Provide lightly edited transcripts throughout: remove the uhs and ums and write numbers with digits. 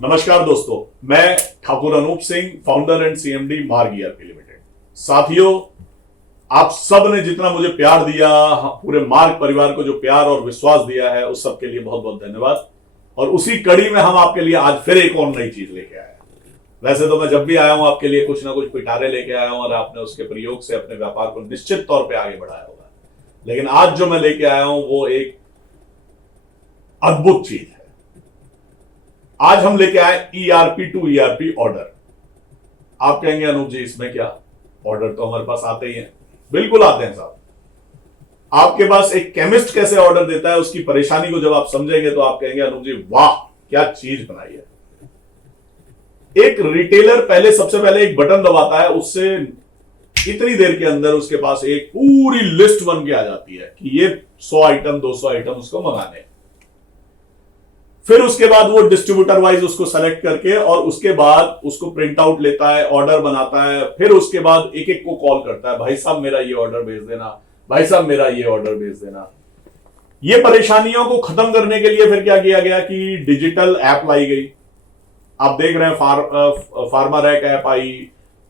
नमस्कार दोस्तों, मैं Thakur Anoop Singh, founder and CMD Marg ERP limited. साथियों, आप सब ने जितना मुझे प्यार दिया, पूरे मार्ग परिवार को जो प्यार और विश्वास दिया है, उस सब के लिए बहुत बहुत धन्यवाद। और उसी कड़ी में हम आपके लिए आज फिर एक और नई चीज लेके आए हैं। वैसे तो मैं जब भी आया हूं आपके लिए कुछ ना कुछ पिटारे लेके आया हूं और आपने उसके प्रयोग से अपने व्यापार को निश्चित तौर पर आगे बढ़ाया होगा, लेकिन आज जो मैं लेके आया हूं वो एक अद्भुत चीज है। आज हम लेके आए ERP टू ERP ऑर्डर। आप कहेंगे अनूप जी इसमें क्या, ऑर्डर तो हमारे पास आते ही हैं। बिल्कुल आते हैं साहब। आपके पास एक केमिस्ट कैसे ऑर्डर देता है, उसकी परेशानी को जब आप समझेंगे तो आप कहेंगे अनूप जी वाह क्या चीज बनाई है। एक रिटेलर सबसे पहले एक बटन दबाता है, उससे इतनी देर के अंदर उसके पास एक पूरी लिस्ट बन के आ जाती है कि ये 100 आइटम 200 आइटम उसको मंगाने। फिर उसके बाद वो डिस्ट्रीब्यूटर वाइज उसको सेलेक्ट करके और उसके बाद उसको प्रिंट आउट लेता है, ऑर्डर बनाता है। फिर उसके बाद एक एक को कॉल करता है, भाई साहब मेरा ये ऑर्डर भेज देना, भाई साहब मेरा ये ऑर्डर भेज देना। ये परेशानियों को खत्म करने के लिए फिर क्या किया गया कि डिजिटल ऐप लाई गई। आप देख रहे हैं फार्मारैक ऐप आई,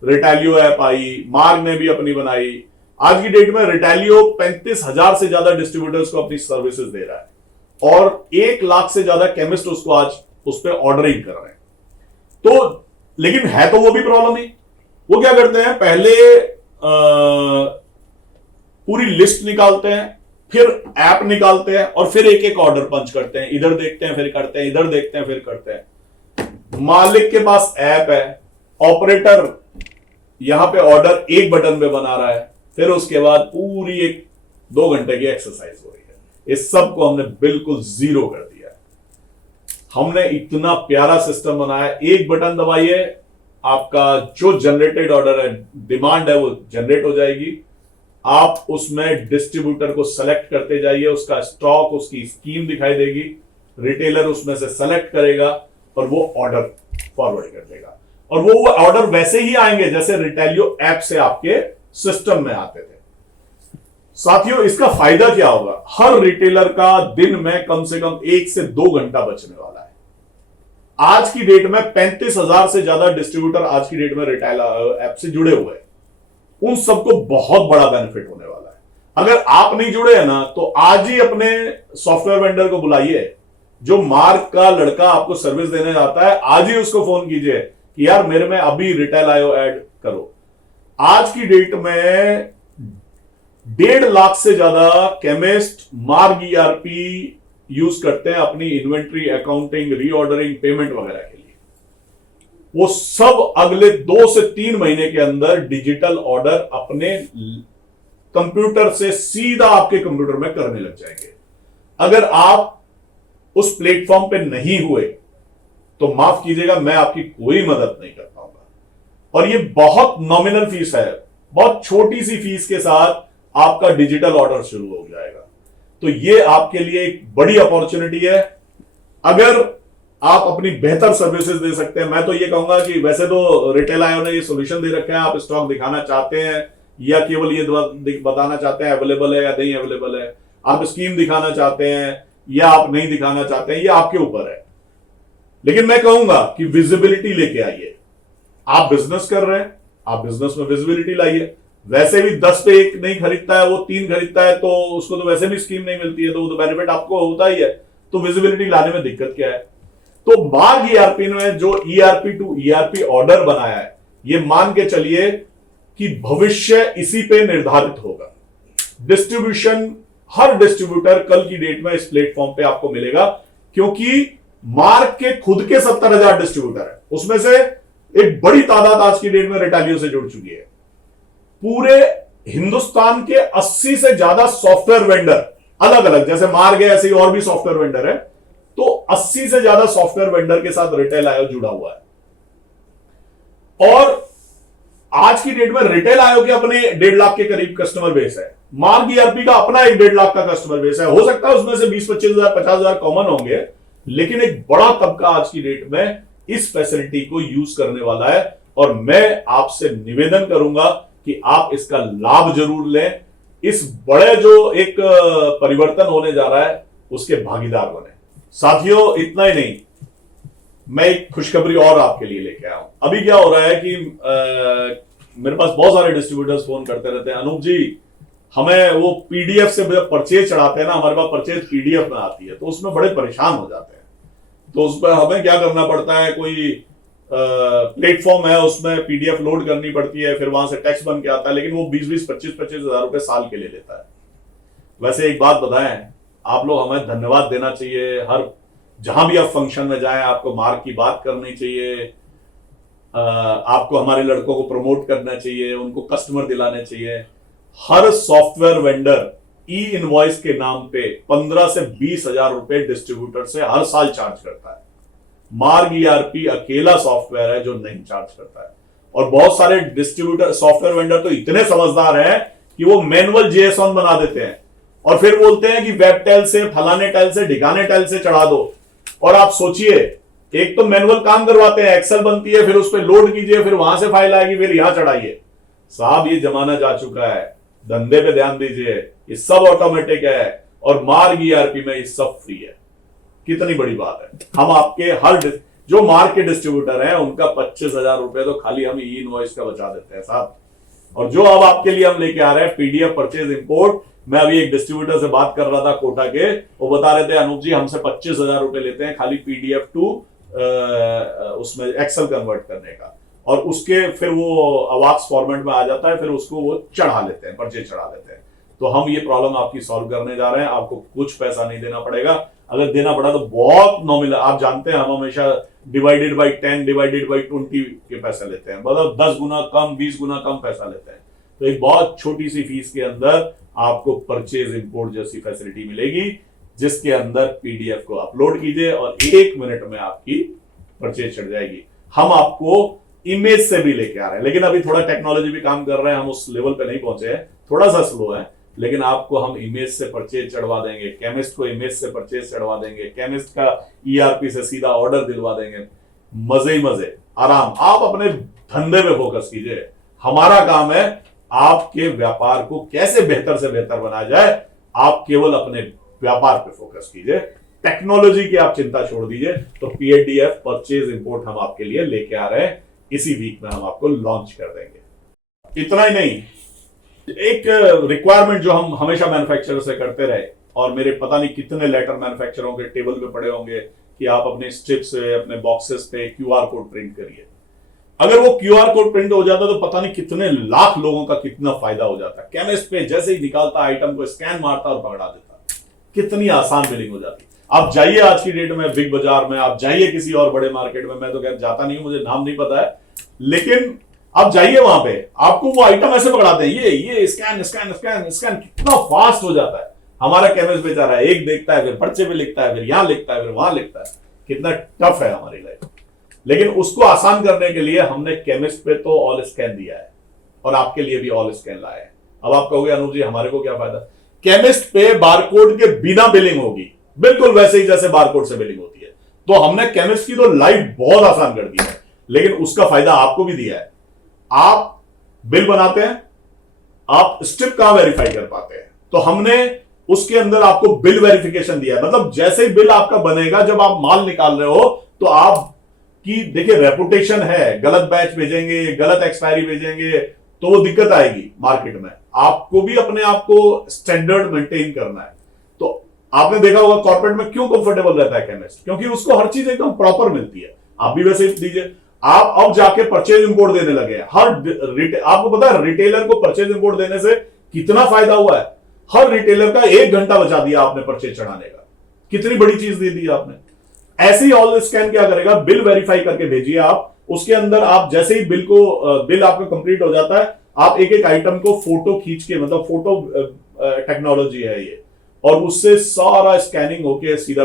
रिटेलियो ऐप आई, मार्ग ने भी अपनी बनाई। आज की डेट में रिटेलियो 35,000 से ज्यादा डिस्ट्रीब्यूटर्स को अपनी सर्विसेज दे रहा है और 1 लाख से ज्यादा केमिस्ट उसको आज उस पर ऑर्डरिंग कर रहे हैं। तो लेकिन है तो वो भी प्रॉब्लम ही। वो क्या करते हैं, पहले पूरी लिस्ट निकालते हैं, फिर ऐप निकालते हैं और फिर एक एक ऑर्डर पंच करते हैं। इधर देखते हैं फिर करते हैं, इधर देखते हैं फिर करते हैं। मालिक के पास ऐप है, ऑपरेटर यहां पे ऑर्डर एक बटन पे बना रहा है, फिर उसके बाद पूरी 1-2 घंटे की एक्सरसाइज हो रही है। इस सब को हमने बिल्कुल जीरो कर दिया है। हमने इतना प्यारा सिस्टम बनाया, एक बटन दबाइए, आपका जो जनरेटेड ऑर्डर है, डिमांड है, वो जनरेट हो जाएगी। आप उसमें डिस्ट्रीब्यूटर को सेलेक्ट करते जाइए, उसका स्टॉक, उसकी स्कीम दिखाई देगी, रिटेलर उसमें से सेलेक्ट करेगा और वो ऑर्डर फॉरवर्ड कर देगा। और वो ऑर्डर वैसे ही आएंगे जैसे रिटेलियो ऐप से आपके सिस्टम में आते थे। साथियों, इसका फायदा क्या होगा? हर रिटेलर का दिन में कम से कम 1 से 2 घंटा बचने वाला है। आज की डेट में 35,000 से ज्यादा डिस्ट्रीब्यूटर आज की डेट में रिटेल ऐप से जुड़े हुए हैं। उन सबको बहुत बड़ा बेनिफिट होने वाला है। अगर आप नहीं जुड़े हैं ना, तो आज ही अपने सॉफ्टवेयर वेंडर को बुलाइए, जो मार्ग का लड़का आपको सर्विस देने जाता है, आज ही उसको फोन कीजिए कि यार मेरे में अभी रिटेल आयो ऐड करो। आज की डेट में 1.5 लाख से ज्यादा केमिस्ट मार्ग ERP यूज करते हैं अपनी इन्वेंट्री, अकाउंटिंग, रीऑर्डरिंग, पेमेंट वगैरह के लिए। वो सब अगले 2 से 3 महीने के अंदर डिजिटल ऑर्डर अपने कंप्यूटर से सीधा आपके कंप्यूटर में करने लग जाएंगे। अगर आप उस प्लेटफॉर्म पे नहीं हुए तो माफ कीजिएगा, मैं आपकी कोई मदद नहीं कर पाऊंगा। और ये बहुत नॉमिनल फीस है, बहुत छोटी सी फीस के साथ आपका डिजिटल ऑर्डर शुरू हो जाएगा। तो ये आपके लिए एक बड़ी अपॉर्चुनिटी है। अगर आप अपनी बेहतर सर्विसेज दे सकते हैं, मैं तो ये कहूंगा कि वैसे तो रिटेल आयो ने ये सोल्यूशन दे रखा है, आप स्टॉक दिखाना चाहते हैं या केवल ये बताना चाहते हैं अवेलेबल है या नहीं अवेलेबल है, आप स्कीम दिखाना चाहते हैं या आप नहीं दिखाना चाहते हैं, ये आपके ऊपर है। लेकिन मैं कहूंगा कि विजिबिलिटी लेके आइए। आप बिजनेस कर रहे हैं, आप बिजनेस में विजिबिलिटी लाइए। वैसे भी 10 पे 1 नहीं खरीदता है, वो 3 खरीदता है, तो उसको तो वैसे भी स्कीम नहीं मिलती है, तो वो तो बेनिफिट आपको होता ही है। तो विजिबिलिटी लाने में दिक्कत क्या है? तो मार्ग ERP ने जो ERP टू ERP ऑर्डर बनाया है, ये मान के चलिए कि भविष्य इसी पे निर्धारित होगा। डिस्ट्रीब्यूशन, हर डिस्ट्रीब्यूटर कल की डेट में इस प्लेटफॉर्म पे आपको मिलेगा, क्योंकि मार्ग के खुद के 70,000 डिस्ट्रीब्यूटर है, उसमें से एक बड़ी तादाद आज की डेट में रिटेलियो से जुड़ चुकी है। पूरे हिंदुस्तान के 80 से ज्यादा सॉफ्टवेयर वेंडर अलग अलग, जैसे मार्ग है ऐसे ही और भी सॉफ्टवेयर वेंडर है, तो 80 से ज्यादा सॉफ्टवेयर वेंडर के साथ रिटेल आयो जुड़ा हुआ है। और आज की डेट में रिटेल आयो के अपने 1.5 लाख के करीब कस्टमर बेस है। मार्ग ERP का अपना एक 1.5 लाख का कस्टमर बेस है। हो सकता है उसमें से 20-25 हजार 50 हजार कॉमन होंगे, लेकिन एक बड़ा तबका आज की डेट में इस फैसिलिटी को यूज करने वाला है। और मैं आपसे निवेदन करूंगा कि आप इसका लाभ जरूर लें। इस बड़े जो एक परिवर्तन होने जा रहा है उसके भागीदार बने। साथियों इतना ही नहीं, मैं एक खुशखबरी और आपके लिए लेके आया हूं। अभी क्या हो रहा है कि मेरे पास बहुत सारे डिस्ट्रीब्यूटर्स फोन करते रहते हैं, अनूप जी हमें वो पीडीएफ से परचेज चढ़ाते हैं ना, हमारे पास परचेज पीडीएफ में आती है, तो उसमें बड़े परेशान हो जाते हैं। तो उस पर हमें क्या करना पड़ता है, कोई प्लेटफॉर्म है उसमें पीडीएफ लोड करनी पड़ती है, फिर वहां से टेक्स्ट बन के आता है, लेकिन वो 20-20, 25-25 हजार रुपए साल के लिए लेता है। वैसे एक बात बताएं, आप लोग हमें धन्यवाद देना चाहिए। हर जहां भी आप फंक्शन में जाएं आपको मार्क की बात करनी चाहिए, आपको हमारे लड़कों को प्रमोट करना चाहिए, उनको कस्टमर दिलाने चाहिए। हर सॉफ्टवेयर वेंडर ई इनवॉइस के नाम पे 15 से 20 हजार रुपए डिस्ट्रीब्यूटर से हर साल चार्ज करता है। मार्ग ईआरपी अकेला सॉफ्टवेयर है जो नहीं चार्ज करता है। और बहुत सारे डिस्ट्रीब्यूटर सॉफ्टवेयर वेंडर तो इतने समझदार हैं कि वो मैनुअल जेएसऑन बना देते हैं और फिर बोलते हैं कि वेब टेल से, फलाने टेल से, ढिकाने टेल से चढ़ा दो। और आप सोचिए, एक तो मैनुअल काम करवाते हैं, एक्सेल बनती है, फिर उस पर लोड कीजिए, फिर वहां से फाइल आएगी, फिर यहां चढ़ाइए। साहब ये जमाना जा चुका है, धंधे पे ध्यान दीजिए, ये सब ऑटोमेटिक है और मार्ग ईआरपी में ये सब फ्री है। कितनी बड़ी बात है। हम आपके हर जो मार्ग के डिस्ट्रीब्यूटर हैं उनका 25,000 रुपए तो खाली हम ई इनवॉइस का बचा देते हैं साहब। और जो अब आपके लिए हम लेके आ रहे हैं पीडीएफ परचेज इंपोर्ट, मैं अभी एक डिस्ट्रीब्यूटर से बात कर रहा था कोटा के, वो बता रहे थे अनूप जी हमसे 25,000 रुपए लेते हैं खाली पीडीएफ टू उसमें एक्सेल कन्वर्ट करने का, और उसके फिर वो अवाक्स फॉर्मेट में आ जाता है, फिर उसको वो चढ़ा लेते हैं, परचेज चढ़ा लेते हैं। तो हम ये प्रॉब्लम आपकी सॉल्व करने जा रहे हैं। आपको कुछ पैसा नहीं देना पड़ेगा, अगर देना पड़ा तो बहुत नॉमिनल। आप जानते हैं हम हमेशा डिवाइडेड बाई 10 डिवाइडेड बाई 20 के पैसे लेते हैं, मतलब 10 गुना कम, 20 गुना कम पैसा लेते हैं। तो एक बहुत छोटी सी फीस के अंदर आपको परचेज इंपोर्ट जैसी फैसिलिटी मिलेगी, जिसके अंदर पीडीएफ को अपलोड कीजिए और 1 मिनट में आपकी परचेज चढ़ जाएगी। हम आपको इमेज से भी लेके आ रहे हैं, लेकिन अभी थोड़ा टेक्नोलॉजी भी काम कर रहे हैं, हम उस लेवल पे नहीं पहुंचे हैं, थोड़ा सा स्लो है, लेकिन आपको हम इमेज से परचेज चढ़वा देंगे। केमिस्ट को इमेज से परचेज चढ़वा देंगे, केमिस्ट का ईआरपी से सीधा ऑर्डर दिलवा देंगे। मजे ही मजे, आराम। आप अपने धंधे पे फोकस कीजिए, हमारा काम है आपके व्यापार को कैसे बेहतर से बेहतर बनाया जाए। आप केवल अपने व्यापार पे फोकस कीजिए, टेक्नोलॉजी की आप चिंता छोड़ दीजिए। तो पीडीएफ परचेज इंपोर्ट हम आपके लिए लेके आ रहे हैं, इसी वीक में हम आपको लॉन्च कर देंगे। इतना ही नहीं, एक रिक्वायरमेंट जो हम हमेशा मैन्युफैक्चरर से करते रहे, और मेरे पता नहीं कितने लेटर मैन्युफैक्चररों के टेबल पे पड़े होंगे कि आप अपने स्ट्रिप्स से, अपने बॉक्सेस पे क्यूआर कोड प्रिंट करिए। अगर वो क्यूआर कोड प्रिंट हो जाता तो पता नहीं कितने लाख लोगों का कितना फायदा हो जाता। केमिस्ट पे जैसे ही निकालता आइटम को स्कैन मारता और पकड़ा देता, कितनी आसान बिलिंग हो जाती। आप जाइए आज की डेट में बिग बाजार में, आप जाइए किसी और बड़े मार्केट में, मैं तो खैर जाता नहीं हूं, मुझे नाम नहीं पता है, लेकिन आप जाइए वहां पे, आपको वो आइटम ऐसे पकड़ाते हैं, ये स्कैन स्कैन स्कैन स्कैन, कितना फास्ट हो जाता है। हमारा केमिस्ट बेचारा एक देखता है, फिर पर्चे पे लिखता है, फिर यहां लिखता है, फिर वहां लिखता है। कितना टफ है हमारी लाइफ। लेकिन उसको आसान करने के लिए हमने केमिस्ट पे तो ऑल स्कैन दिया है और आपके लिए भी ऑल स्कैन लाए हैं। अब आप कहोगे अनूप जी हमारे को क्या फायदा। केमिस्ट पे बारकोड के बिना बिलिंग होगी, बिल्कुल वैसे ही जैसे बारकोड से बिलिंग होती है। तो हमने केमिस्ट की तो लाइफ बहुत आसान कर दी है, लेकिन उसका फायदा आपको भी दिया है। आप बिल बनाते हैं, आप स्ट्रिप कहां वेरीफाई कर पाते हैं, तो हमने उसके अंदर आपको बिल वेरिफिकेशन दिया है। मतलब जैसे ही बिल आपका बनेगा, जब आप माल निकाल रहे हो, तो आप कि देखिए रेपुटेशन है, गलत बैच भेजेंगे, गलत एक्सपायरी भेजेंगे तो वो दिक्कत आएगी मार्केट में। आपको भी अपने आप को स्टैंडर्ड मेंटेन करना है। तो आपने देखा होगा कॉर्पोरेट में क्यों कंफर्टेबल रहता है केमिस्ट, क्योंकि उसको हर चीज एकदम प्रॉपर मिलती है। आप भी वैसे दीजिए। आप अब जाके परचेज इंपोर्ट देने लगे हैं। आपको पता है रिटेलर को परचेज इंपोर्ट देने से कितना फायदा हुआ है। हर रिटेलर का 1 घंटा बचा दिया आपने परचेज चढ़ाने का। कितनी बड़ी चीज दे दी आपने। ऐसे ही ऑल स्कैन क्या करेगा, बिल वेरीफाई करके भेजिए आप। उसके अंदर आप जैसे ही बिल आपका कंप्लीट हो जाता है, आप एक एक आइटम को फोटो खींच के, मतलब फोटो टेक्नोलॉजी है ये, और उससे सारा स्कैनिंग होके सीधा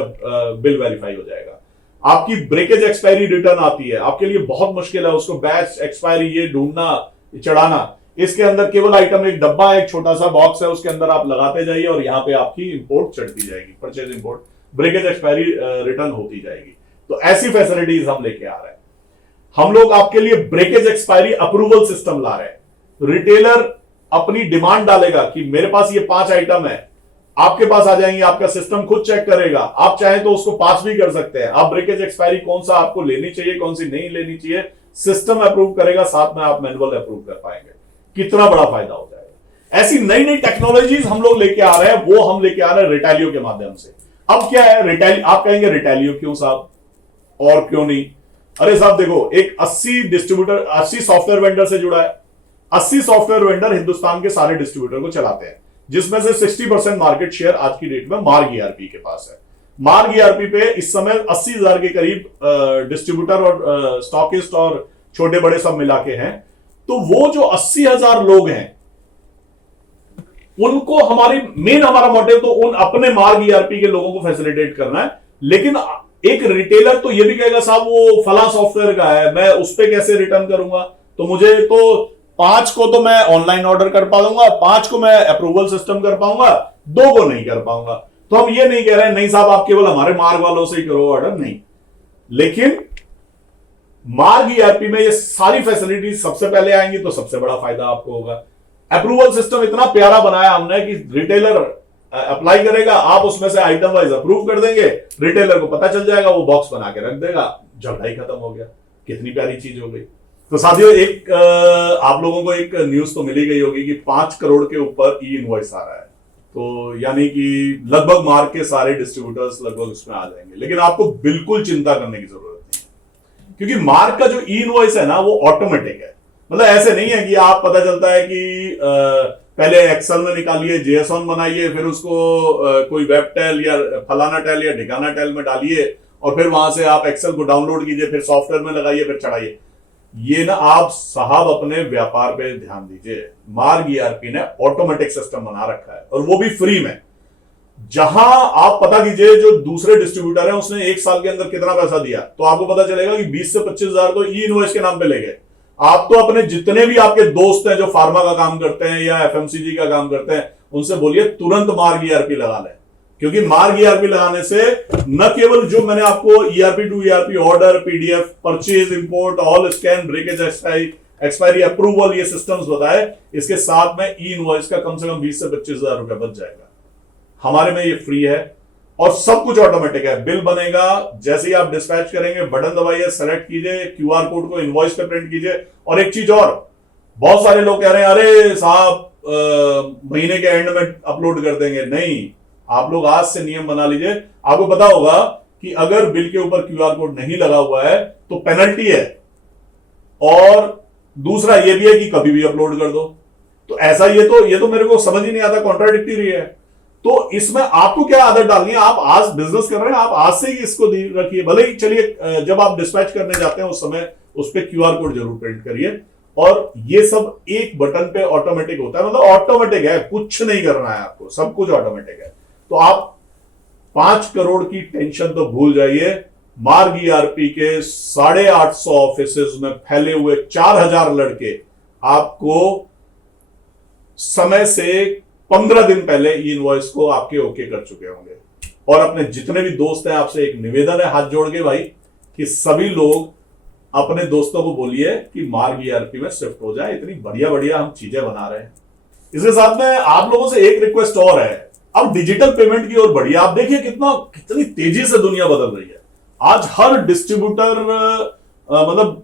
बिल वेरीफाई हो जाएगा। आपकी ब्रेकेज एक्सपायरी रिटर्न आती है, आपके लिए बहुत मुश्किल है उसको बैच एक्सपायरी ये ढूंढना, चढ़ाना। इसके अंदर केवल आइटम एक डब्बा है, एक छोटा सा बॉक्स है, उसके अंदर आप लगाते जाइए और यहाँ पे आपकी इंपोर्ट चढ़ती जाएगी, purchase import, breakage expiry return होती जाएगी। तो ऐसी फैसिलिटीज हम लेके आ रहे हैं। हम लोग आपके लिए ब्रेकेज एक्सपायरी अप्रूवल सिस्टम ला रहे हैं। रिटेलर अपनी डिमांड डालेगा कि मेरे पास ये 5 आइटम है, आपके पास आ जाएंगी, आपका सिस्टम खुद चेक करेगा, आप चाहे तो उसको पास भी कर सकते हैं। आप ब्रेकेज एक्सपायरी कौन सा आपको लेनी चाहिए, कौन सी नहीं लेनी चाहिए, सिस्टम अप्रूव करेगा, साथ में आप मैनुअल अप्रूव कर पाएंगे। कितना बड़ा फायदा हो जाएगा। ऐसी नई नई टेक्नोलॉजीज हम लोग लेके आ रहे हैं, वो हम लेके आ रहे हैं रिटेलियो के माध्यम से। अब क्या है रिटेलियो, आप कहेंगे रिटेलियो क्यों साहब, और क्यों नहीं? अरे साहब देखो, एक 80 डिस्ट्रीब्यूटर, 80 सॉफ्टवेयर वेंडर से जुड़ा है। 80 सॉफ्टवेयर वेंडर हिंदुस्तान के सारे डिस्ट्रीब्यूटर को चलाते हैं, जिसमें से 60% मार्केट शेयर आज की डेट में मार्ग ईआरपी के पास है। मार्ग ईआरपी पे इस समय 80,000 के करीब डिस्ट्रीब्यूटर और स्टॉकिस्ट और छोटे बड़े सब मिला के हैं। तो वो जो 80,000 लोग हैं, उनको हमारा मोटिव तो उन अपने मार्ग ईआरपी के लोगों को फैसिलिटेट करना है। लेकिन एक रिटेलर तो ये भी कहेगा साहब वो फला सॉफ्टवेयर का है, मैं उस पर कैसे रिटर्न करूंगा, तो मुझे तो 5 को तो मैं ऑनलाइन ऑर्डर कर पाऊंगा, 5 को मैं अप्रूवल सिस्टम कर पाऊंगा, 2 को नहीं कर पाऊंगा। तो हम ये नहीं कह रहे हैं नहीं साहब आप केवल हमारे मार्ग वालों से ही करो ऑर्डर, नहीं। लेकिन मार्ग ईआरपी में ये सारी फैसिलिटी सबसे पहले आएंगी, तो सबसे बड़ा फायदा आपको होगा। अप्रूवल सिस्टम इतना प्यारा बनाया हमने कि रिटेलर अप्लाई करेगा, आप उसमें से आइटम वाइज अप्रूव कर देंगे, रिटेलर को पता चल जाएगा, वो बॉक्स बना के रख देगा, झगड़ा ही खत्म हो गया। कितनी प्यारी चीज हो गई। तो साथियों, एक आप लोगों को एक न्यूज तो मिली गई होगी कि 5 करोड़ के ऊपर ई इनवॉइस आ रहा है। तो यानी कि लगभग मार्क के सारे डिस्ट्रीब्यूटर्स लगभग उसमें आ जाएंगे। लेकिन आपको बिल्कुल चिंता करने की जरूरत नहीं है, क्योंकि मार्क का जो ई इनवॉइस है ना, वो ऑटोमेटिक है। मतलब ऐसे नहीं है कि आप पता चलता है कि पहले एक्सेल में निकालिए, जेएसओन बनाइए, फिर उसको कोई वेब टेल या फलाना टेल या ढिकाना टेल में डालिए, और फिर वहां से आप एक्सेल को डाउनलोड कीजिए, फिर सॉफ्टवेयर में लगाइए, फिर चढ़ाइए। ये ना, आप साहब अपने व्यापार पे ध्यान दीजिए। मार्ग ईआरपी ने ऑटोमेटिक सिस्टम बना रखा है, और वो भी फ्री में। जहां आप पता कीजिए, जो दूसरे डिस्ट्रीब्यूटर है उसने 1 साल के अंदर कितना पैसा दिया, तो आपको पता चलेगा कि 20 से 25,000 तो ई इनवॉइस के नाम पे ले गए। आप तो अपने जितने भी आपके दोस्त हैं जो फार्मा का काम करते हैं या एफएमसीजी का काम करते हैं, उनसे बोलिए तुरंत मार्ग ईआरपी लगा लें। क्योंकि मार्ग ईआरपी लगाने से न केवल जो मैंने आपको ERP to ERP order, PDF, purchase, import, all scan, breakage expiry, approval, ये सिस्टम्स बताए, इसके साथ में ई इनवॉइस का कम से कम 20 से 25,000 रुपया बच जाएगा। हमारे में ये फ्री है और सब कुछ ऑटोमेटिक है। बिल बनेगा, जैसे ही आप डिस्पैच करेंगे, बटन दबाइए, सेलेक्ट कीजिए, क्यूआर कोड को इनवॉइस पे प्रिंट कीजिए। और एक चीज और, बहुत सारे लोग कह रहे हैं अरे साहब महीने के एंड में अपलोड कर देंगे। नहीं, आप लोग आज से नियम बना लीजिए। आपको पता होगा कि अगर बिल के ऊपर क्यूआर कोड नहीं लगा हुआ है तो पेनल्टी है, और दूसरा ये भी है कि कभी भी अपलोड कर दो। तो ऐसा ये तो मेरे को समझ ही नहीं आता, कॉन्ट्राडिक्टरी है। तो इसमें आपको क्या आदत डालनी है, आप आज बिजनेस कर रहे हैं, आप आज से ही इसको रखिए। भले ही चलिए, जब आप डिस्पैच करने जाते हैं उस समय उस पर क्यूआर कोड जरूर प्रिंट करिए। और ये सब एक बटन पे ऑटोमेटिक होता है, मतलब ऑटोमेटिक है, कुछ नहीं करना है आपको, सब कुछ ऑटोमेटिक है। तो आप 5 करोड़ की टेंशन तो भूल जाइए। मार्ग ईआरपी के 850 ऑफिसेज में फैले हुए 4,000 लड़के आपको समय से 15 दिन पहले ई इनवॉइस को आपके ओके कर चुके होंगे। और अपने जितने भी दोस्त हैं, आपसे एक निवेदन है हाथ जोड़ के भाई, कि सभी लोग अपने दोस्तों को बोलिए कि मार्ग ईआरपी में शिफ्ट हो जाए। इतनी बढ़िया बढ़िया हम चीजें बना रहे हैं। इसके साथ में आप लोगों से एक रिक्वेस्ट और है, अब डिजिटल पेमेंट की ओर बढ़िए। आप देखिए कितनी तेजी से दुनिया बदल रही है। आज हर डिस्ट्रीब्यूटर मतलब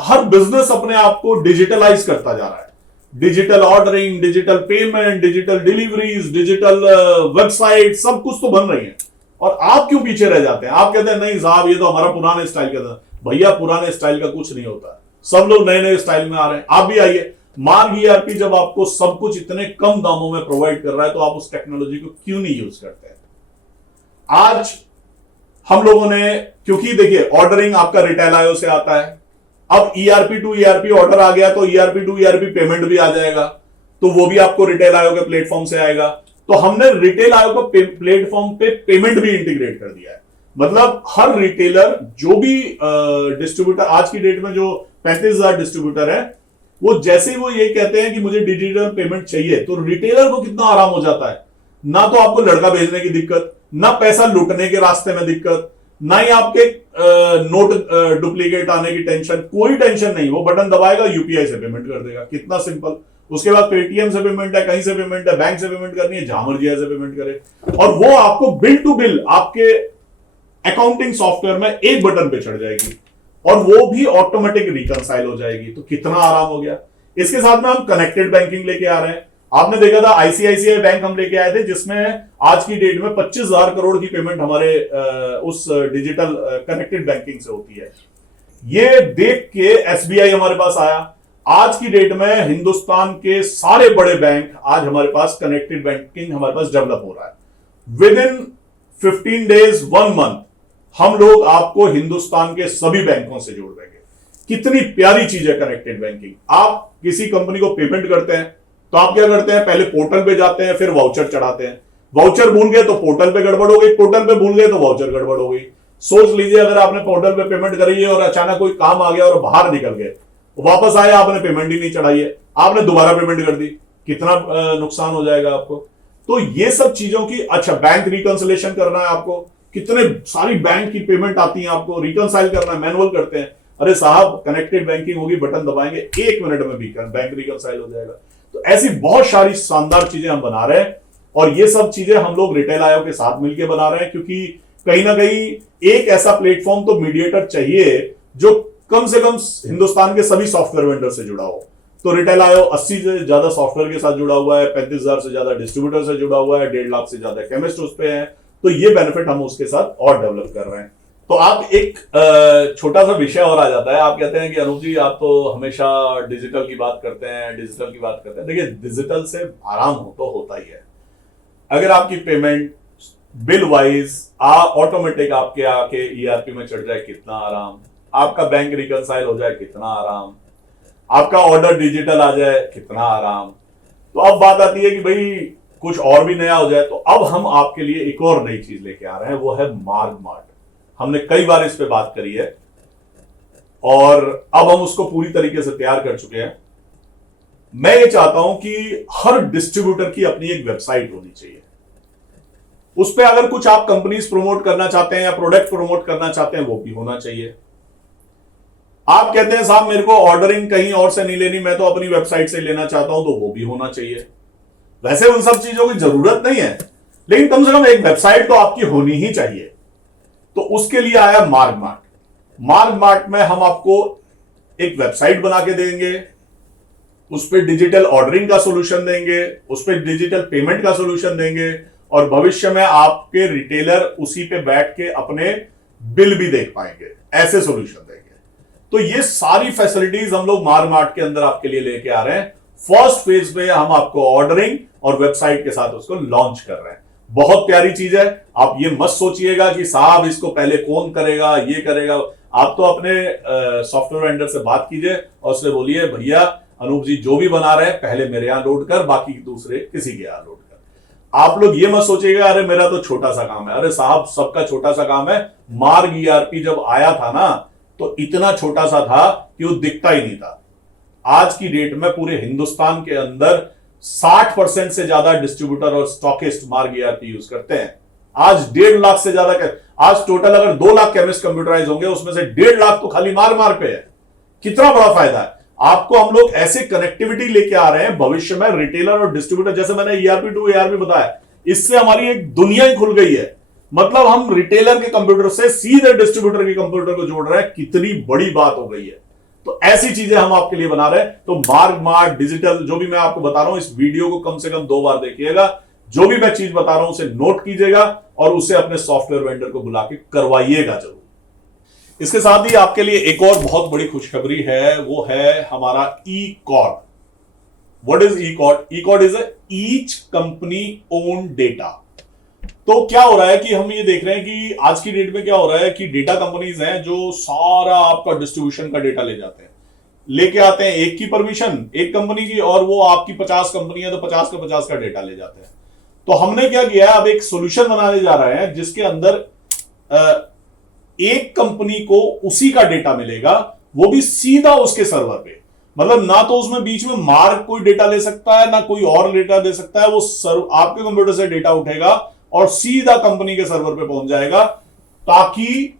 हर बिजनेस अपने आप को डिजिटलाइज करता जा रहा है। Digital ordering, digital payment, digital deliveries, digital website, सब कुछ तो बन रही है। और आप क्यों पीछे रह जाते हैं? आप कहते हैं नहीं साहब ये तो हमारा पुराने स्टाइल का था। भैया पुराने स्टाइल का कुछ नहीं होता, सब लोग नए नए स्टाइल में आ रहे हैं। आप भी आइए। मार्ग ईआरपी जब आपको सब कुछ इतने कम दामों में प्रोवाइड कर रहा है, तो आप उस टेक्नोलॉजी को क्यों नहीं यूज करते हैं? आज हम लोगों ने, क्योंकि देखिए ऑर्डरिंग आपका रिटेल आयो से आता है, अब ईआरपी टू ईआरपी ऑर्डर आ गया तो ईआरपी टू ईआरपी पेमेंट भी आ जाएगा, तो वो भी आपको रिटेल आयो के प्लेटफॉर्म से आएगा। तो हमने रिटेल आयो को प्लेटफॉर्म पे पेमेंट भी इंटीग्रेट कर दिया है। मतलब हर रिटेलर, जो भी डिस्ट्रीब्यूटर आज की डेट में जो 35,000 डिस्ट्रीब्यूटर है, वो जैसे ही वो ये कहते हैं कि मुझे डिजिटल पेमेंट चाहिए, तो रिटेलर को कितना आराम हो जाता है। ना तो आपको लड़का भेजने की दिक्कत, ना पैसा लूटने के रास्ते में दिक्कत, ना ही आपके नोट डुप्लीकेट आने की टेंशन, कोई टेंशन नहीं। वो बटन दबाएगा, यूपीआई से पेमेंट कर देगा। कितना सिंपल। उसके बाद पेटीएम से पेमेंट है, कहीं से पेमेंट है, बैंक से पेमेंट करनी है, जहां मर्जी ऐसे पेमेंट करे, और वो आपको बिल टू बिल आपके अकाउंटिंग सॉफ्टवेयर में एक बटन पे चढ़ जाएगी और वो भी ऑटोमेटिक रिकंसाइल हो जाएगी। तो कितना आराम हो गया। इसके साथ में हम कनेक्टेड बैंकिंग लेके आ रहे हैं। आपने देखा था आईसीआईसीआई बैंक हम लेके आए थे, जिसमें आज की डेट में 25,000 करोड़ की पेमेंट हमारे उस डिजिटल कनेक्टेड बैंकिंग से होती है। ये देख के एसबीआई हमारे पास आया। आज की डेट में हिंदुस्तान के सारे बड़े बैंक आज हमारे पास कनेक्टेड बैंकिंग हमारे पास डेवलप हो रहा है। विद इन 15 डेज 1 मंथ हम लोग आपको हिंदुस्तान के सभी बैंकों से जोड़ देंगे। कितनी प्यारी चीज है कनेक्टेड बैंकिंग। आप किसी कंपनी को पेमेंट करते हैं तो आप क्या करते हैं, पहले पोर्टल पे जाते हैं, फिर वाउचर चढ़ाते हैं। वाउचर भूल गए तो पोर्टल पे गड़बड़ हो गई, पोर्टल पे भूल गए तो वाउचर गड़बड़ हो गई। सोच लीजिए अगर आपने पोर्टल पे पेमेंट करी है और अचानक कोई काम आ गया और बाहर निकल गए, वापस आए, आपने पेमेंट ही नहीं चढ़ाई है, आपने दोबारा पेमेंट कर दी, कितना नुकसान हो जाएगा आपको। तो ये सब चीजों की, अच्छा बैंक रिकंसिलेशन करना है आपको, कितने सारी बैंक की पेमेंट आती है, आपको रिकंसाइल करना है, मैनुअल करते हैं। अरे साहब कनेक्टेड बैंकिंग होगी, बटन दबाएंगे 1 मिनट में भी बैंक रिकंसाइल हो जाएगा। तो ऐसी बहुत सारी शानदार चीजें हम बना रहे हैं और ये सब चीजें हम लोग रिटेल आयोग के साथ मिलकर बना रहे हैं, क्योंकि कहीं ना कहीं एक ऐसा प्लेटफॉर्म तो मीडिएटर चाहिए जो कम से कम हिंदुस्तान के सभी सॉफ्टवेयर वेंडर से जुड़ा हो। तो रिटेल आयोग 80 से ज्यादा सॉफ्टवेयर के साथ जुड़ा हुआ है, 35,000 से ज्यादा डिस्ट्रीब्यूटर से जुड़ा हुआ है, 1.5 लाख से ज्यादा केमिस्ट उस पे है। तो ये बेनिफिट हम उसके साथ और डेवलप कर रहे हैं। तो आप एक छोटा सा विषय और आ जाता है, आप कहते हैं कि अनूप जी आप तो हमेशा डिजिटल की बात करते हैं, डिजिटल की बात करते हैं। देखिए डिजिटल से आराम हो तो होता ही है। अगर आपकी पेमेंट बिल वाइज ऑटोमेटिक आपके आके ईआरपी में चढ़ जाए, कितना आराम। आपका बैंक रिकंसाइल हो जाए, कितना आराम। आपका ऑर्डर डिजिटल आ जाए, कितना आराम। तो अब बात आती है कि भाई कुछ और भी नया हो जाए। तो अब हम आपके लिए एक और नई चीज लेके आ रहे हैं, वो है मार्ग मार्ट। हमने कई बार इस पे बात करी है और अब हम उसको पूरी तरीके से तैयार कर चुके हैं। मैं ये चाहता हूं कि हर डिस्ट्रीब्यूटर की अपनी एक वेबसाइट होनी चाहिए। उस पे अगर कुछ आप कंपनीज प्रमोट करना चाहते हैं या प्रोडक्ट प्रमोट करना चाहते हैं, वो भी होना चाहिए। आप कहते हैं साहब मेरे को ऑर्डरिंग कहीं और से नहीं लेनी, मैं तो अपनी वेबसाइट से लेना चाहता हूं, तो वो भी होना चाहिए। वैसे उन सब चीजों की जरूरत नहीं है, लेकिन कम से कम एक वेबसाइट तो आपकी होनी ही चाहिए। तो उसके लिए आया मार्ग मार्ट। मार्ग मार्ट में हम आपको एक वेबसाइट बना के देंगे, उस पर डिजिटल ऑर्डरिंग का सोल्यूशन देंगे, उस पर डिजिटल पेमेंट का सोल्यूशन देंगे और भविष्य में आपके रिटेलर उसी पे बैठ के अपने बिल भी देख पाएंगे, ऐसे सोल्यूशन देंगे। तो ये सारी फैसिलिटीज हम लोग मार्ग मार्ट के अंदर आपके लिए लेके आ रहे हैं। फर्स्ट फेज में हम आपको ऑर्डरिंग और वेबसाइट के साथ उसको लॉन्च कर रहे हैं। बहुत प्यारी चीज है। आप ये मत सोचिएगा कि साहब इसको पहले कौन करेगा, ये करेगा। आप तो अपने सॉफ्टवेयर वेंडर से बात कीजिए और उससे बोलिए भैया अनूप जी जो भी बना रहे हैं पहले मेरे यहां लोड कर, बाकी दूसरे किसी के यहां लोड कर। आप लोग ये मत सोचिएगा अरे मेरा तो छोटा सा काम है। अरे साहब सबका छोटा सा काम है। मार्ग ईआरपी जब आया था ना तो इतना छोटा सा था कि वो दिखता ही नहीं था। आज की डेट में पूरे हिंदुस्तान के अंदर 60% से ज्यादा डिस्ट्रीब्यूटर और स्टॉकिस्ट मार्ग ईआरपी यूज करते हैं। आज 1.5 लाख से ज्यादा, आज टोटल अगर 2 लाख केमिस्ट कंप्यूटराइज होंगे उसमें से 1.5 लाख तो खाली मार्ग पे है। कितना बड़ा फायदा है। आपको हम लोग ऐसे कनेक्टिविटी लेके आ रहे हैं भविष्य में रिटेलर और डिस्ट्रीब्यूटर, जैसे मैंने ईआरपी टू ईआरपी बताया, इससे हमारी एक दुनिया ही खुल गई है। मतलब हम रिटेलर के कंप्यूटर से सीधे डिस्ट्रीब्यूटर के कंप्यूटर को जोड़ रहे हैं। कितनी बड़ी बात हो गई है। तो ऐसी चीजें हम आपके लिए बना रहे हैं। तो मार्ग मार्ट डिजिटल जो भी मैं आपको बता रहा हूं, इस वीडियो को कम से कम 2 बार देखिएगा। जो भी मैं चीज बता रहा हूं उसे नोट कीजिएगा और उसे अपने सॉफ्टवेयर वेंडर को बुला के करवाइएगा जरूर। इसके साथ ही आपके लिए एक और बहुत बड़ी खुशखबरी है, वो है हमारा e cord. What is e cord? E cord is each company own data. तो क्या हो रहा है कि हम ये देख रहे हैं कि आज की डेट में क्या हो रहा है कि डेटा कंपनीज हैं जो सारा आपका डिस्ट्रीब्यूशन का डेटा ले जाते हैं, लेके आते हैं एक की परमिशन एक कंपनी की, और वो आपकी 50 कंपनी है तो 50 का 50 का डेटा ले जाते हैं। तो हमने क्या किया, अब एक सोल्यूशन बनाने जा रहे हैं जिसके अंदर एक कंपनी को उसी का डेटा मिलेगा, वो भी सीधा उसके सर्वर पे। मतलब ना तो उसमें बीच में मार्ग कोई डेटा ले सकता है ना कोई और डेटा दे सकता है। वो आपके कंप्यूटर से डेटा उठेगा और सीधा कंपनी के सर्वर पे पहुंच जाएगा, ताकि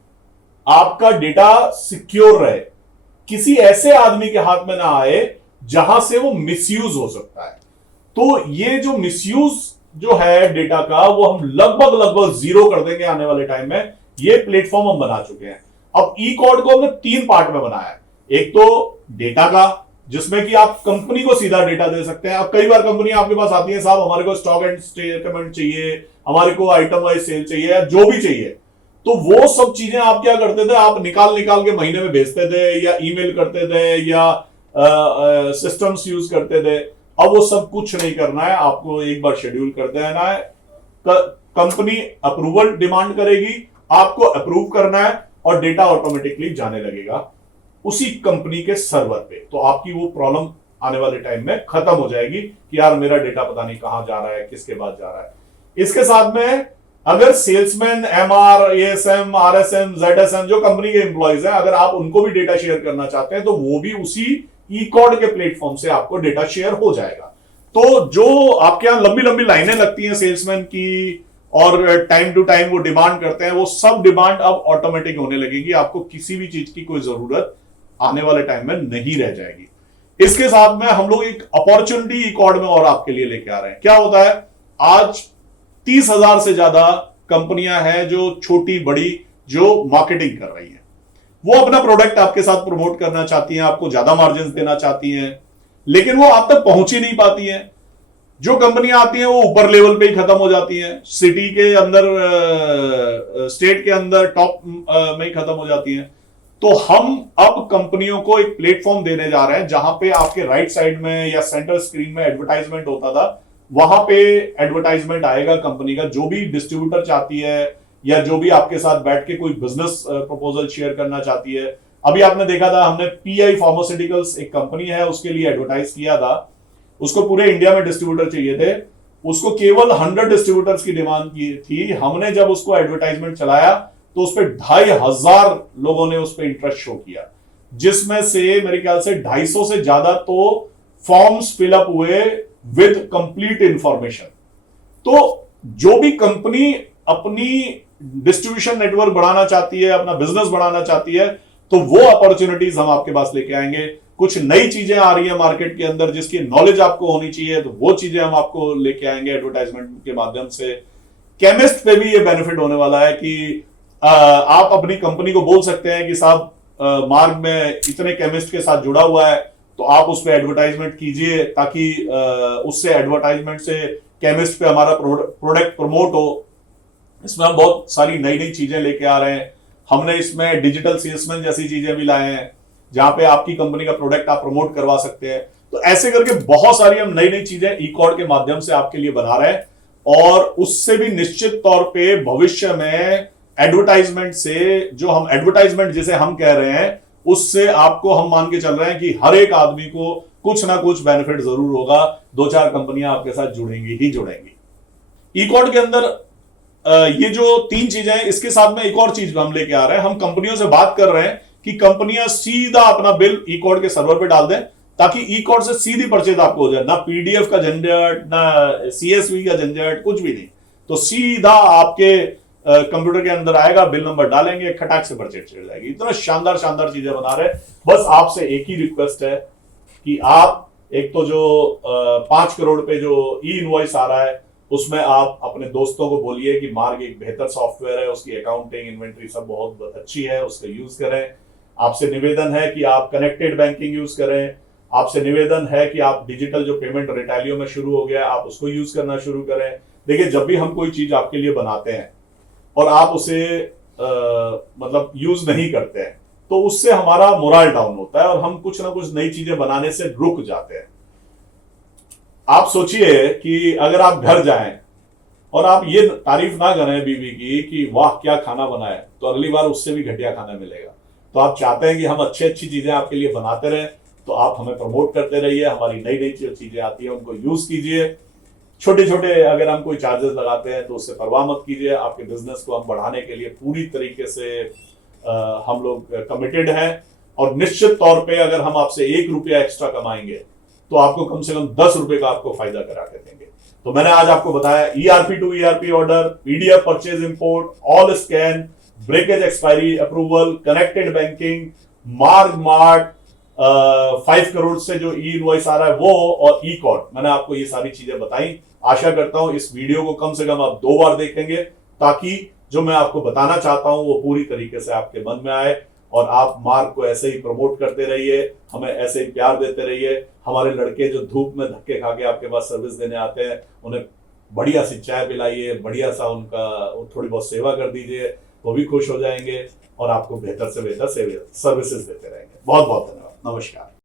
आपका डेटा सिक्योर रहे, किसी ऐसे आदमी के हाथ में ना आए जहां से वो मिसयूज हो सकता है। तो ये जो मिसयूज जो है डेटा का, वो हम लगभग लगभग जीरो कर देंगे आने वाले टाइम में। ये प्लेटफॉर्म हम बना चुके हैं। अब ई कॉर्ड को हमने 3 पार्ट में बनाया है। एक तो डेटा का, जिसमें कि आप कंपनी को सीधा डेटा दे सकते हैं। अब कई बार कंपनी आपके पास आती है, साहब हमारे को स्टॉक एंड स्टेटमेंट चाहिए, हमारे को आइटम वाइज सेल चाहिए, या जो भी चाहिए। तो वो सब चीजें आप क्या करते थे, आप निकाल निकाल के महीने में भेजते थे, या ईमेल करते थे, या सिस्टम्स यूज करते थे। अब वो सब कुछ नहीं करना है, आपको एक बार शेड्यूल कर देना है। कंपनी अप्रूवल डिमांड करेगी, आपको अप्रूव करना है, और डेटा ऑटोमेटिकली जाने लगेगा उसी कंपनी के सर्वर पे। तो आपकी वो प्रॉब्लम आने वाले टाइम में खत्म हो जाएगी कि यार मेरा डेटा पता नहीं कहां जा रहा है, किसके पास जा रहा है। इसके साथ में अगर सेल्समैन, एमआर, एएसएम, आरएसएम, जेडएसएम जो कंपनी के एम्प्लॉइज हैं, अगर आप उनको भी डेटा शेयर करना चाहते हैं, तो वो भी उसी ई कॉर्ड के प्लेटफॉर्म से आपको डेटा शेयर हो जाएगा। तो जो आपके यहां लंबी लंबी लाइनें लगती हैं सेल्समैन की, और टाइम टू टाइम वो डिमांड करते हैं, वो सब डिमांड अब ऑटोमेटिक होने लगेगी। आपको किसी भी चीज की कोई जरूरत आने वाले टाइम में नहीं रह जाएगी। इसके साथ में हम लोग एक अपॉर्चुनिटी ई कॉर्ड में और आपके लिए लेके आ रहे हैं। क्या होता है, आज 30,000 से ज्यादा कंपनियां हैं जो छोटी बड़ी जो मार्केटिंग कर रही हैं। वो अपना प्रोडक्ट आपके साथ प्रमोट करना चाहती हैं, आपको ज्यादा मार्जिन देना चाहती हैं, लेकिन वो आप तक पहुंच ही नहीं पाती हैं। जो कंपनियां आती हैं वो ऊपर लेवल पे ही खत्म हो जाती हैं, सिटी के अंदर, स्टेट के अंदर टॉप में ही खत्म हो जाती हैं। तो हम अब कंपनियों को एक प्लेटफॉर्म देने जा रहे हैं, जहां पे आपके राइट साइड में या सेंटर स्क्रीन में एडवर्टाइजमेंट होता था, वहां पे एडवर्टाइजमेंट आएगा कंपनी का। जो भी डिस्ट्रीब्यूटर चाहती है, या जो भी आपके साथ बैठ के कोई बिजनेस प्रपोजल शेयर करना चाहती है। अभी आपने देखा था, हमने पीआई फार्मास्यूटिकल्स एक कंपनी है, उसके लिए एडवर्टाइज किया था। उसको पूरे इंडिया में डिस्ट्रीब्यूटर चाहिए थे, उसको केवल 100 डिस्ट्रीब्यूटर्स की डिमांड की थी। हमने जब उसको एडवर्टाइजमेंट चलाया तो उस पर 2,500 लोगों ने उस पर इंटरेस्ट शो किया, जिसमें से मेरे ख्याल से 250 से ज्यादा तो फॉर्म्स फिलअप हुए विद कंप्लीट इंफॉर्मेशन। तो जो भी कंपनी अपनी डिस्ट्रीब्यूशन नेटवर्क बढ़ाना चाहती है, अपना बिजनेस बढ़ाना चाहती है, तो वो अपॉर्चुनिटीज हम आपके पास लेके आएंगे। कुछ नई चीजें आ रही है मार्केट के अंदर, जिसकी नॉलेज आपको होनी चाहिए, तो वो चीजें हम आपको लेके आएंगे एडवर्टाइजमेंट के माध्यम से। केमिस्ट पे भी ये बेनिफिट होने वाला है कि आप अपनी कंपनी को बोल सकते हैं कि साहब मार्ग में इतने केमिस्ट के साथ जुड़ा हुआ है, तो आप उस पर एडवर्टाइजमेंट कीजिए, ताकि उससे एडवर्टाइजमेंट से केमिस्ट पे हमारा प्रोडक्ट प्रमोट हो। इसमें हम बहुत सारी नई नई चीजें लेके आ रहे हैं। हमने इसमें डिजिटल सेल्समैन जैसी चीजें भी लाए हैं, जहां पे आपकी कंपनी का प्रोडक्ट आप प्रमोट करवा सकते हैं। तो ऐसे करके बहुत सारी हम नई नई चीजें ई कॉर्ड के माध्यम से आपके लिए बना रहे हैं, और उससे भी निश्चित तौर पे भविष्य में एडवर्टाइजमेंट से, जो हम एडवर्टाइजमेंट जिसे हम कह रहे हैं, उससे आपको हम मान के चल रहे हैं कि हर एक आदमी को कुछ ना कुछ बेनिफिट जरूर होगा। 2-4 कंपनियां आपके साथ जुड़ेंगी ही जुड़ेंगी। ई कॉर्ड के अंदर ये जो 3 चीजें हैं, इसके साथ में एक और चीज हम लेके आ रहे हैं। हम कंपनियों से बात कर रहे हैं कि कंपनियां सीधा अपना बिल ई कॉर्ड के सर्वर पे डाल दें, ताकि ई कॉर्ड से सीधी परचेज आपको हो जाए। ना पीडीएफ का झंझट, ना सीएसवी का झंझट, कुछ भी नहीं। तो सीधा आपके कंप्यूटर के अंदर आएगा, बिल नंबर डालेंगे, खटाक से परचेज चढ़ जाएगी। इतना शानदार शानदार चीजें बना रहे हैं। बस आपसे एक ही रिक्वेस्ट है कि आप एक तो जो 5 करोड़ पे जो ई इनवॉइस आ रहा है, उसमें आप अपने दोस्तों को बोलिए कि मार्ग एक बेहतर सॉफ्टवेयर है, उसकी अकाउंटिंग, इन्वेंट्री सब बहुत अच्छी है, उसका यूज करें। आपसे निवेदन है कि आप कनेक्टेड बैंकिंग यूज करें। आपसे निवेदन है कि आप डिजिटल जो पेमेंट रिटेलियो में शुरू हो गया, आप उसको यूज करना शुरू करें। देखिए, जब भी हम कोई चीज आपके लिए बनाते हैं और आप उसे मतलब यूज नहीं करते हैं, तो उससे हमारा मोरल डाउन होता है और हम कुछ ना कुछ नई चीजें बनाने से रुक जाते हैं। आप सोचिए कि अगर आप घर जाएं और आप ये तारीफ ना करें बीवी की कि वाह क्या खाना बना है, तो अगली बार उससे भी घटिया खाना मिलेगा। तो आप चाहते हैं कि हम अच्छी अच्छी चीजें आपके लिए बनाते रहें, तो आप हमें प्रमोट करते रहिए। हमारी नई नई चीजें आती है, उनको यूज कीजिए। छोटे छोटे अगर हम कोई चार्जेस लगाते हैं तो उससे परवाह मत कीजिए। आपके बिजनेस को हम बढ़ाने के लिए पूरी तरीके से हम लोग कमिटेड हैं, और निश्चित तौर पे अगर हम आपसे 1 रुपया एक्स्ट्रा कमाएंगे तो आपको कम से कम 10 रुपए का आपको फायदा करा के देंगे। तो मैंने आज आपको बताया ERP to ERP order, PDF purchase import, all scan, breakage expiry approval, connected banking, Marg mart, 5 crore से जो ई इनवॉइस आ रहा है वो, और ई कॉर्ड, मैंने आपको ये सारी चीजें बताई। आशा करता हूं इस वीडियो को कम से कम आप 2 बार देखेंगे, ताकि जो मैं आपको बताना चाहता हूं वो पूरी तरीके से आपके मन में आए, और आप मार्क को ऐसे ही प्रमोट करते रहिए, हमें ऐसे ही प्यार देते रहिए। हमारे लड़के जो धूप में धक्के खा के आपके पास सर्विस देने आते हैं, उन्हें बढ़िया सी चाय पिलाइए, बढ़िया सा उनका थोड़ी बहुत सेवा कर दीजिए, वो भी खुश हो जाएंगे और आपको बेहतर से बेहतर सर्विसेज देते रहेंगे। बहुत बहुत धन्यवाद। नमस्कार।